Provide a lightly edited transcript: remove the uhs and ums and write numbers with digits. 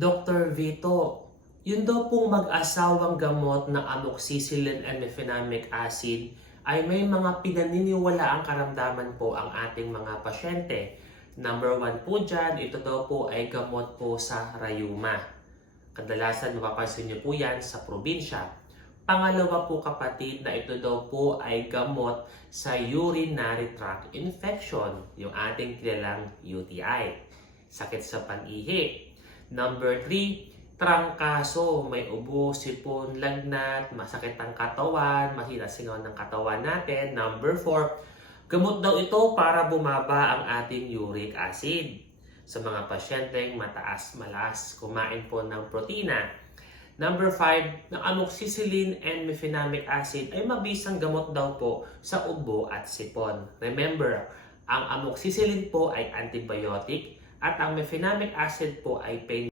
Dr. Vito, yun daw pong mag-asawang gamot na amoxicillin and mefenamic acid ay may mga pinaniniwalaang karamdaman po ang ating mga pasyente. Number 1 po dyan, ito daw po ay gamot po sa rayuma. Kadalasan mapapansin niyo po yan sa probinsya. Pangalawa po kapatid na ito daw po ay gamot sa urinary tract infection, yung ating kilalang UTI, sakit sa pag-ihi. Number 3, trangkaso, may ubo, sipon, lagnat, masakit ang katawan, mahina singaw ng katawan natin. Number 4, gamot daw ito para bumaba ang ating uric acid. Sa mga pasyenteng mataas-malas, kumain po ng protina. Number 5, ng amoxicillin and mefenamic acid ay mabisang gamot daw po sa ubo at sipon. Remember, ang amoxicillin po ay antibiotic at ang mefenamic acid po ay pain